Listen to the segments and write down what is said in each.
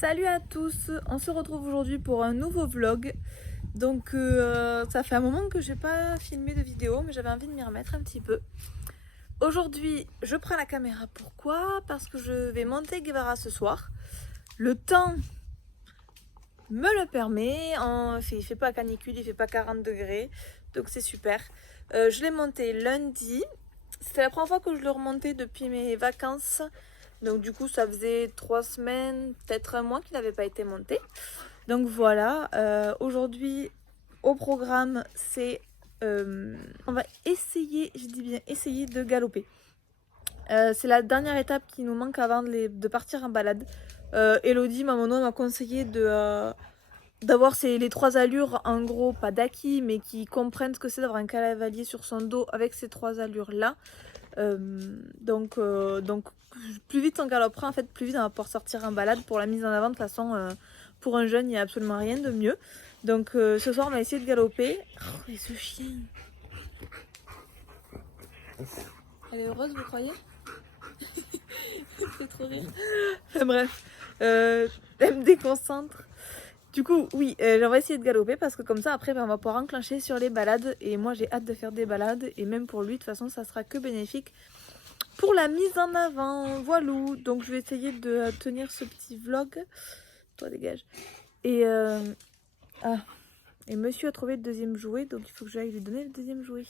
Salut à tous, on se retrouve aujourd'hui pour un nouveau vlog. Donc ça fait un moment que j'ai pas filmé de vidéo, mais j'avais envie de m'y remettre un petit peu. Aujourd'hui je prends la caméra, pourquoi? Parce que je vais monter Guevara ce soir. Le temps me le permet, il fait pas canicule, il fait pas 40 degrés, donc c'est super. Je l'ai monté lundi, c'était la première fois que je le remontais depuis mes vacances. Donc du coup ça faisait 3 semaines, peut-être un mois qu'il n'avait pas été monté. Donc voilà, aujourd'hui au programme c'est on va essayer, je dis bien essayer de galoper. C'est la dernière étape qui nous manque avant de partir en balade. Elodie, ma mono, m'a conseillé d'avoir les 3 allures, en gros pas d'acquis, mais qui comprennent ce que c'est d'avoir un cavalier sur son dos avec ces 3 allures là. Donc plus vite on galopera, en fait plus vite on va pouvoir sortir en balade pour la mise en avant. De toute façon pour un jeune il n'y a absolument rien de mieux. Donc ce soir on va essayer de galoper. Oh, et ce chien, elle est heureuse, vous croyez? C'est trop rire. Enfin, bref, elle me déconcentre. Du coup, oui, on va essayer de galoper parce que comme ça, après, on va pouvoir enclencher sur les balades. Et moi, j'ai hâte de faire des balades. Et même pour lui, de toute façon, ça sera que bénéfique pour la mise en avant. Voilou. Donc, je vais essayer de tenir ce petit vlog. Toi, dégage. Et, et monsieur a trouvé le deuxième jouet. Donc, il faut que j'aille lui donner le deuxième jouet.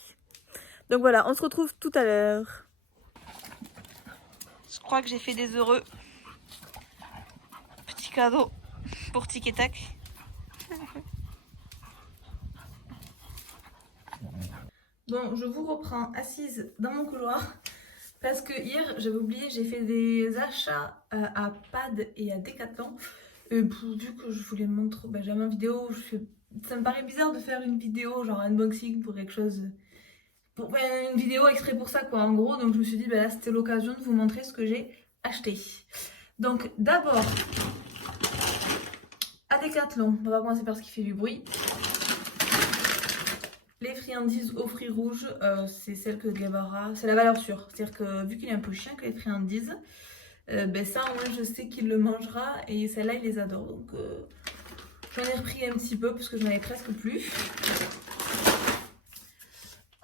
Donc, voilà, on se retrouve tout à l'heure. Je crois que j'ai fait des heureux. Petit cadeau pour Tic et Tac. Bon, je vous reprends assise dans mon couloir parce que hier, j'avais oublié, j'ai fait des achats à Pad et à Decathlon. Vu que je voulais montrer, j'avais une vidéo, ça me paraît bizarre de faire une vidéo genre unboxing pour quelque chose, une vidéo exprès pour ça quoi en gros. Donc je me suis dit, là c'était l'occasion de vous montrer ce que j'ai acheté. Donc d'abord, à Decathlon, on va commencer par ce qui fait du bruit. Les friandises aux fruits rouges, c'est celle que Guevara, c'est la valeur sûre. C'est-à-dire que vu qu'il est un peu chien que les friandises, ça au moins je sais qu'il le mangera et celle-là il les adore. Donc j'en ai repris un petit peu parce que j'en avais presque plus.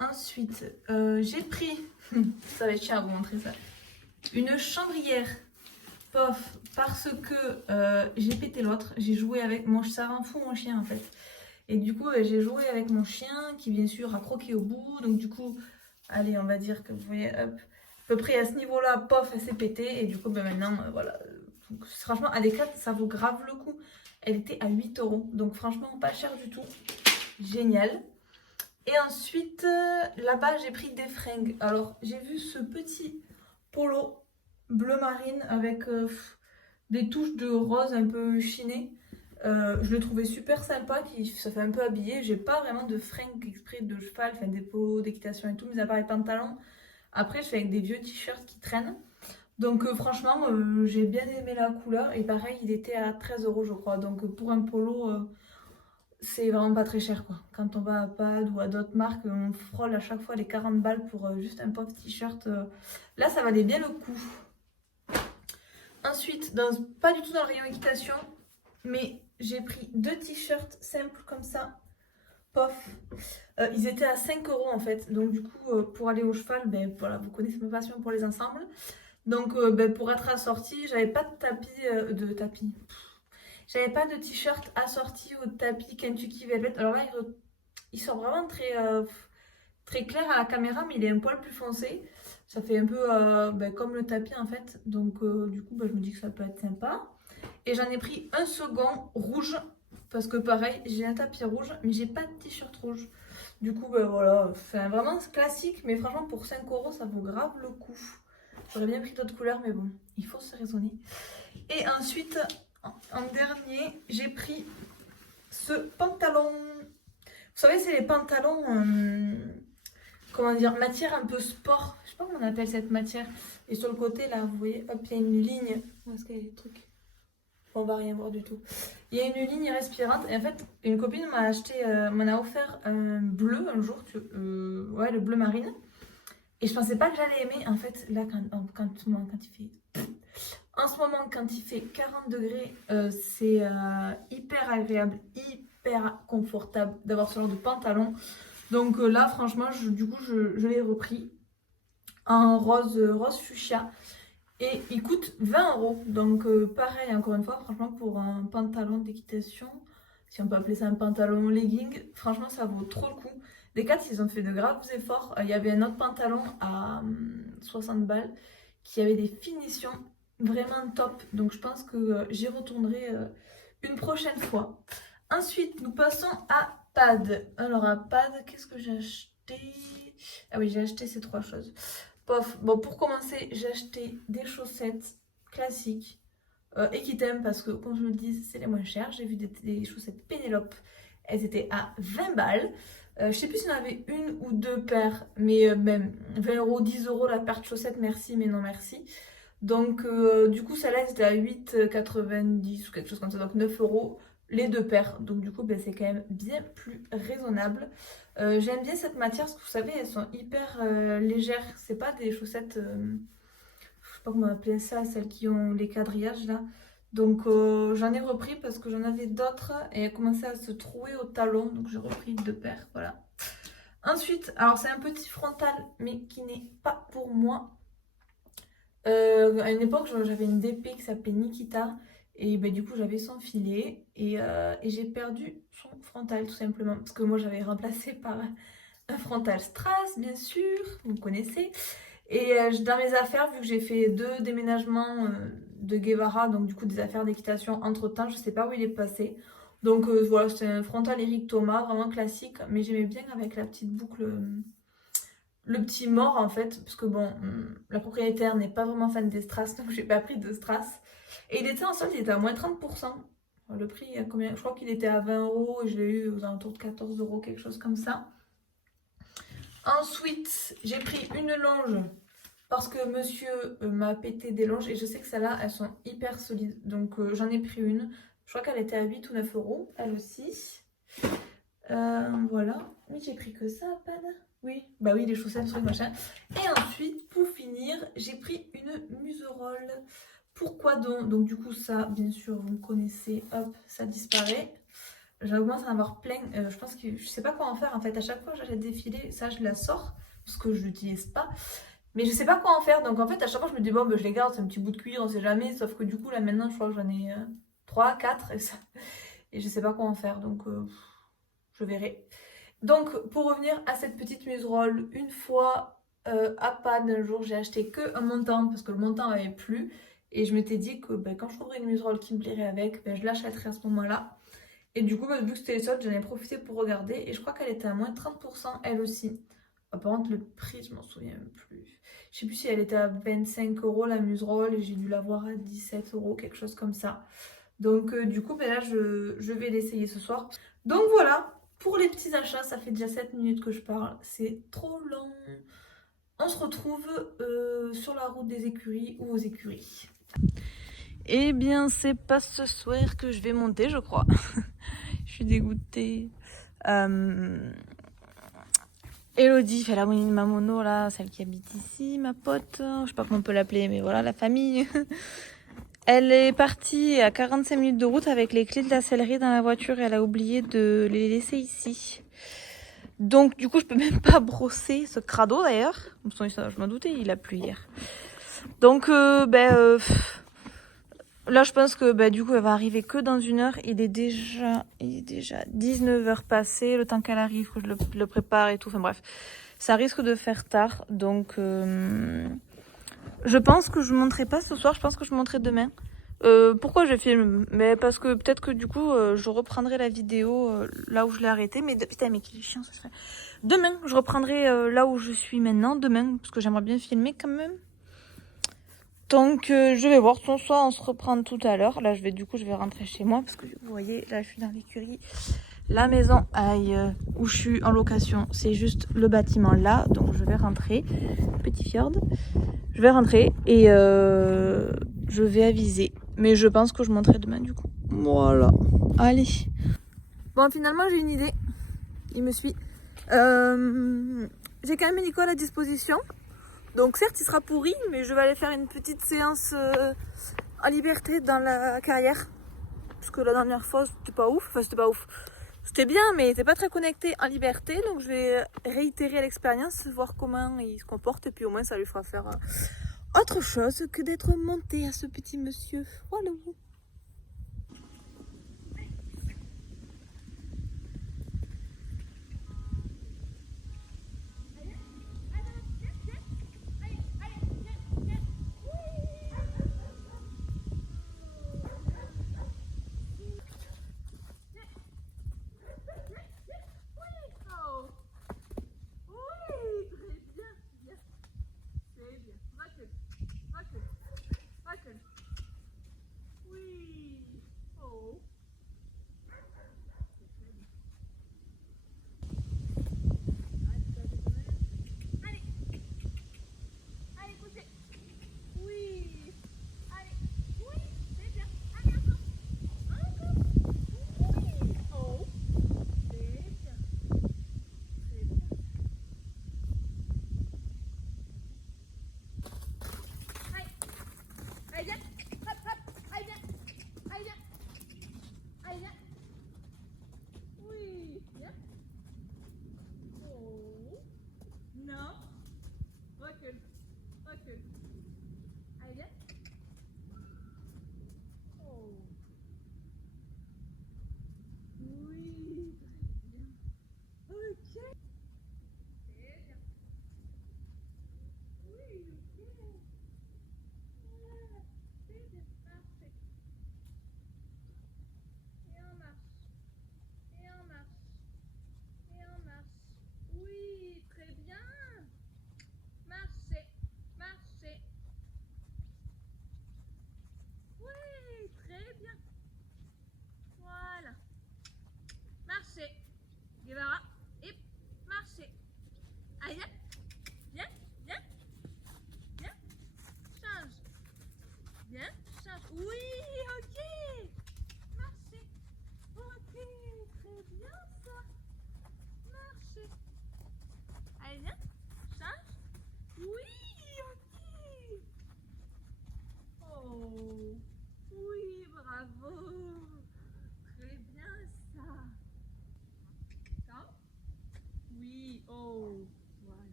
Ensuite, j'ai pris, ça va être chiant à vous montrer ça, une chambrière pof parce que j'ai pété l'autre. J'ai joué avec mon, ça rend fou mon chien en fait. Et du coup, j'ai joué avec mon chien qui, bien sûr, a croqué au bout. Donc, du coup, allez, on va dire que vous voyez, hop, à peu près à ce niveau-là, pof, elle s'est pétée. Et du coup, maintenant, voilà. Donc, franchement, à Decathlon, ça vaut grave le coup. Elle était à 8 €. Donc, franchement, pas cher du tout. Génial. Et ensuite, là-bas, j'ai pris des fringues. Alors, j'ai vu ce petit polo bleu marine avec des touches de rose un peu chinées. Je le trouvais super sympa, ça fait un peu habillé. J'ai pas vraiment de fringues exprès de cheval, enfin des polos d'équitation et tout, mis à part les pantalons. Après, je fais avec des vieux t-shirts qui traînent. Donc franchement, j'ai bien aimé la couleur. Et pareil, il était à 13 € je crois. Donc pour un polo, c'est vraiment pas très cher quoi. Quand on va à Pad ou à d'autres marques, on frôle à chaque fois les 40 balles pour juste un pauvre t-shirt. Là, ça valait bien le coup. Ensuite, pas du tout dans le rayon équitation, mais j'ai pris 2 t-shirts simples comme ça, pof. Ils étaient à 5 € en fait. Donc du coup, pour aller au cheval, voilà, vous connaissez ma passion pour les ensembles. Donc pour être assortie, j'avais pas de tapis. J'avais pas de t-shirt assorti au tapis Kentucky Velvet. Alors là, il sort vraiment très clair à la caméra, mais il est un poil plus foncé. Ça fait un peu comme le tapis en fait. Donc du coup, je me dis que ça peut être sympa. Et j'en ai pris un second rouge parce que pareil, j'ai un tapis rouge, mais j'ai pas de t-shirt rouge. Du coup, voilà, c'est vraiment classique, mais franchement, pour 5 € ça vaut grave le coup. J'aurais bien pris d'autres couleurs, mais bon, il faut se raisonner. Et ensuite, en dernier, j'ai pris ce pantalon. Vous savez, c'est les pantalons, comment dire, matière un peu sport. Je sais pas comment on appelle cette matière. Et sur le côté, là, vous voyez, hop, il y a une ligne. Où est-ce qu'il y a des trucs? On va rien voir du tout. Il y a une ligne respirante et en fait une copine m'en a offert un bleu un jour, ouais, le bleu marine. Et je pensais pas que j'allais aimer en fait là quand il fait En ce moment, quand il fait 40 degrés, c'est hyper agréable, hyper confortable d'avoir ce genre de pantalon. Donc là, franchement, du coup, je l'ai repris en rose fuchsia. Et il coûte 20 euros. Donc pareil, encore une fois, franchement, pour un pantalon d'équitation, si on peut appeler ça un pantalon legging, franchement, ça vaut trop le coup. Decathlon, ils ont fait de graves efforts. Il y avait un autre pantalon à 60 balles qui avait des finitions vraiment top. Donc je pense que j'y retournerai une prochaine fois. Ensuite, nous passons à Pad. Alors à Pad, qu'est-ce que j'ai acheté? Ah oui, j'ai acheté ces trois choses. Pof. Bon, pour commencer, j'ai acheté des chaussettes classiques et qui t'aiment parce que, comme je le dis, c'est les moins chers. J'ai vu des chaussettes Pénélope. Elles étaient à 20 balles. Je sais plus si on avait une ou deux paires, mais même 20 euros, 10 euros la paire de chaussettes, merci, mais non merci. Donc, du coup, celle-là, c'était à 8,90 ou quelque chose comme ça, donc 9 euros les deux paires. Donc, du coup, ben, c'est quand même bien plus raisonnable. J'aime bien cette matière parce que vous savez, elles sont hyper légères. C'est pas des chaussettes, je sais pas comment appeler ça, celles qui ont les quadrillages là. Donc, j'en ai repris parce que j'en avais d'autres et elles commençaient à se trouer au talon. Donc, j'ai repris deux paires, voilà. Ensuite, alors c'est un petit frontal, mais qui n'est pas pour moi. À une époque, j'avais une DP qui s'appelait Nikita. Et ben, du coup, j'avais son filet. Et j'ai perdu son frontal, tout simplement. Parce que moi, j'avais remplacé par un frontal Strass, bien sûr. Vous connaissez. Et dans mes affaires, vu que j'ai fait deux déménagements de Guevara, donc du coup des affaires d'équitation entre-temps, je sais pas où il est passé. Donc voilà, c'est un frontal Eric Thomas, vraiment classique. Mais j'aimais bien avec la petite boucle le petit mort en fait, parce que bon, la propriétaire n'est pas vraiment fan des strass, donc j'ai pas pris de strass. Et il était en solde, il était à moins 30%. Le prix, combien? Je crois qu'il était à 20 euros et je l'ai eu aux alentours de 14 euros, quelque chose comme ça. Ensuite, j'ai pris une longe parce que monsieur m'a pété des longes et je sais que celles-là, elles sont hyper solides. Donc j'en ai pris une. Je crois qu'elle était à 8 ou 9 euros, elle aussi. Voilà. Mais j'ai pris que ça, pas de... Oui, bah oui, les chaussettes, trucs, machin. Et ensuite, pour finir, j'ai pris une muserolle. Pourquoi donc? Donc du coup, ça, bien sûr, vous me connaissez, hop, ça disparaît. Je commence à en avoir plein. Je pense que je sais pas quoi en faire en fait. À chaque fois que j'achète des filets, ça, je la sors parce que je l'utilise pas. Mais je sais pas quoi en faire. Donc en fait, à chaque fois, je me dis, bon, ben, je les garde, c'est un petit bout de cuir, on sait jamais. Sauf que du coup, là maintenant, je crois que j'en ai 3, 4 et je sais pas quoi en faire. Donc je verrai. Donc, pour revenir à cette petite muserolle, une fois à Panne, un jour, j'ai acheté que un montant parce que le montant avait plu. Et je m'étais dit que ben, quand je trouverais une muserolle qui me plairait avec, ben, je l'achèterais à ce moment-là. Et du coup, ben, vu que c'était les soldes, j'en ai profité pour regarder. Et je crois qu'elle était à moins 30% elle aussi. Ah, par contre, le prix, je m'en souviens même plus. Je sais plus si elle était à 25 euros la muserolle et j'ai dû l'avoir à 17 euros, quelque chose comme ça. Donc, du coup, ben là, je vais l'essayer ce soir. Donc voilà. Pour les petits achats, ça fait déjà 7 minutes que je parle. C'est trop long. On se retrouve sur la route des écuries ou aux écuries. Eh bien, c'est pas ce soir que je vais monter, je crois. Je suis dégoûtée. Elodie fait la moyenne de ma mono, là, celle qui habite ici, ma pote. Je sais pas comment on peut l'appeler, mais voilà, la famille. Elle est partie à 45 minutes de route avec les clés de la sellerie dans la voiture et elle a oublié de les laisser ici. Donc du coup je peux même pas brosser ce crado d'ailleurs. Je m'en doutais, il a plu hier. Donc là je pense que du coup elle va arriver que dans une heure. Il est déjà 19h passé, le temps qu'elle arrive, que je le prépare et tout. Enfin bref, ça risque de faire tard. Donc je pense que je ne monterai pas ce soir, je pense que je monterai demain. Pourquoi je filme? Mais parce que peut-être que du coup je reprendrai la vidéo là où je l'ai arrêtée. Mais putain, mais quel chien ça se fait. Demain, je reprendrai là où je suis maintenant. Demain, parce que j'aimerais bien filmer quand même. Donc je vais voir. Soit on se reprend tout à l'heure. Là, je vais rentrer chez moi parce que vous voyez, là je suis dans l'écurie. La maison où je suis en location, c'est juste le bâtiment là. Donc je vais rentrer. Petit fjord. Je vais rentrer et je vais aviser. Mais je pense que je monterai demain du coup. Voilà. Allez. Bon, finalement, j'ai une idée. Il me suit. J'ai quand même Nicolas à disposition. Donc certes, il sera pourri, mais je vais aller faire une petite séance en liberté dans la carrière. Parce que la dernière fois, c'était pas ouf. Enfin, c'était pas ouf. C'était bien, mais il n'était pas très connecté en liberté. Donc, je vais réitérer l'expérience, voir comment il se comporte. Et puis, au moins, ça lui fera faire autre chose que d'être monté à ce petit monsieur. Voilà.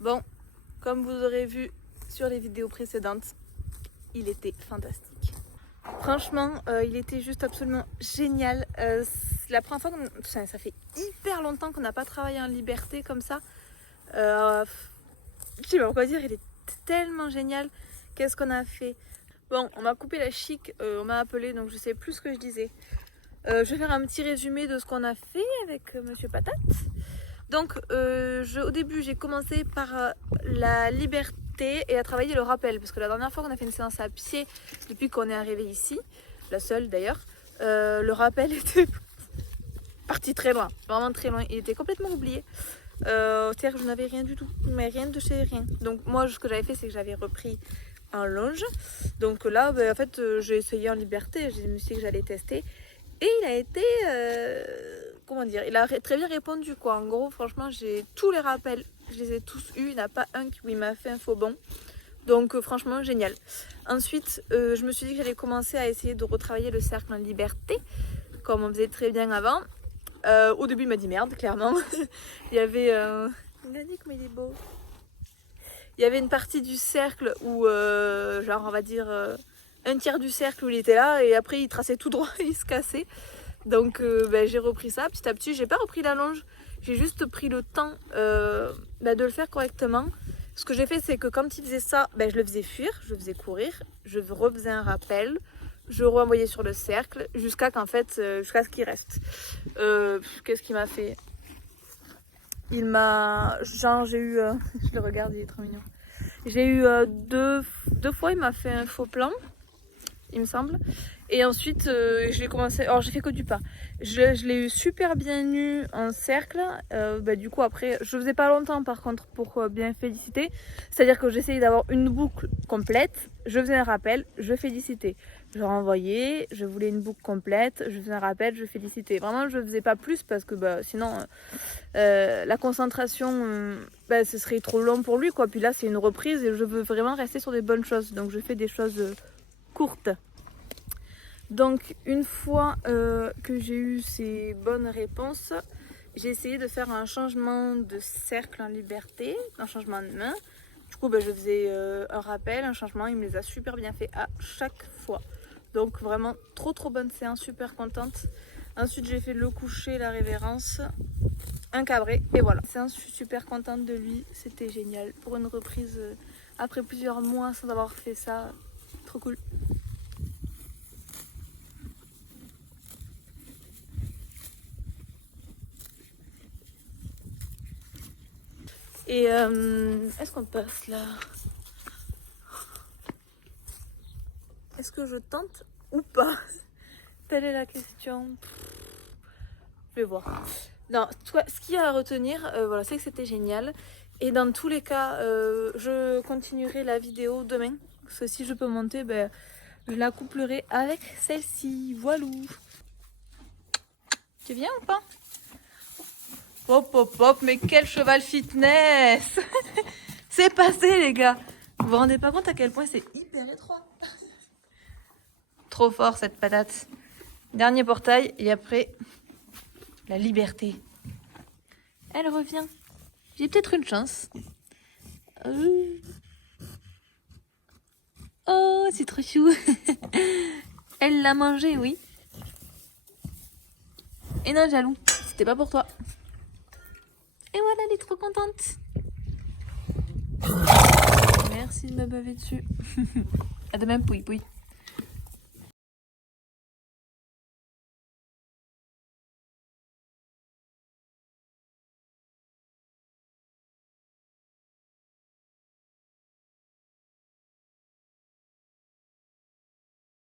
Bon, comme vous aurez vu sur les vidéos précédentes, il était fantastique. Franchement, il était juste absolument génial. C'est la première fois ça fait hyper longtemps qu'on n'a pas travaillé en liberté comme ça. Je sais pas pourquoi dire, il est tellement génial. Qu'est-ce qu'on a fait? Bon, on m'a coupé la chic, on m'a appelé, donc je sais plus ce que je disais. Je vais faire un petit résumé de ce qu'on a fait avec Monsieur Patate. Donc au début j'ai commencé par la liberté et à travailler le rappel, parce que la dernière fois qu'on a fait une séance à pied depuis qu'on est arrivé ici, la seule d'ailleurs, le rappel était parti très loin, vraiment très loin, il était complètement oublié. C'est-à-dire que je n'avais rien du tout, mais rien de chez rien. Donc moi ce que j'avais fait, c'est que j'avais repris un longe. Donc là en fait j'ai essayé en liberté, je me suis dit que j'allais tester et il a été comment dire, il a très bien répondu quoi. En gros franchement j'ai tous les rappels, je les ai tous eus, il n'y en a pas un où il m'a fait un faux bond. Donc franchement génial. Ensuite je me suis dit que j'allais commencer à essayer de retravailler le cercle en liberté comme on faisait très bien avant. Au début il m'a dit merde clairement. Il y avait il a dit comment il est beau. Il y avait une partie du cercle où genre on va dire un tiers du cercle où il était là et après il traçait tout droit et il se cassait. Donc j'ai repris ça petit à petit. J'ai pas repris la longe, j'ai juste pris le temps de le faire correctement. Ce que j'ai fait c'est que quand il faisait ça, je le faisais fuir, je le faisais courir, je refaisais un rappel, je renvoyais sur le cercle jusqu'à qu'en fait, jusqu'à ce qu'il reste. Qu'est-ce qu'il m'a fait? Il m'a... Genre j'ai eu... je le regarde, il est trop mignon. J'ai eu deux fois, il m'a fait un faux plan, il me semble. Et ensuite, je l'ai commencé... Alors j'ai fait que du pas. Je l'ai eu super bien nu en cercle. Du coup après, je faisais pas longtemps par contre pour bien féliciter. C'est-à-dire que j'essayais d'avoir une boucle complète. Je faisais un rappel, je félicitais. Je renvoyais, je voulais une boucle complète, je faisais un rappel, je félicitais. Vraiment, je faisais pas plus parce que sinon, la concentration, ce serait trop long pour lui, quoi. Puis là, c'est une reprise et je veux vraiment rester sur des bonnes choses. Donc, je fais des choses courtes. Donc, une fois que j'ai eu ces bonnes réponses, j'ai essayé de faire un changement de cercle en liberté, un changement de main. Du coup, je faisais un rappel, un changement. Il me les a super bien fait à chaque fois. Donc vraiment trop bonne séance, super contente. Ensuite j'ai fait le coucher, la révérence, un cabré et voilà. Séance, je suis super contente de lui, c'était génial. Pour une reprise après plusieurs mois sans avoir fait ça, trop cool. Et est-ce qu'on passe là? Est-ce que je tente ou pas? Telle est la question. Je vais voir. Non, ce qu'il y a à retenir, voilà, c'est que c'était génial. Et dans tous les cas, je continuerai la vidéo demain. Parce que si je peux monter, je la couplerai avec celle-ci. Voilou. Tu viens ou pas? Hop hop hop, mais quel cheval fitness! C'est passé les gars! Vous vous rendez pas compte à quel point c'est hyper étroit? Trop fort cette patate. Dernier portail et après la liberté. Elle revient. J'ai peut-être une chance. Oh, c'est trop chou. Elle l'a mangé, oui. Et non, jaloux, c'était pas pour toi. Et voilà, elle est trop contente. Merci de me baver dessus. À demain, pouille pouille.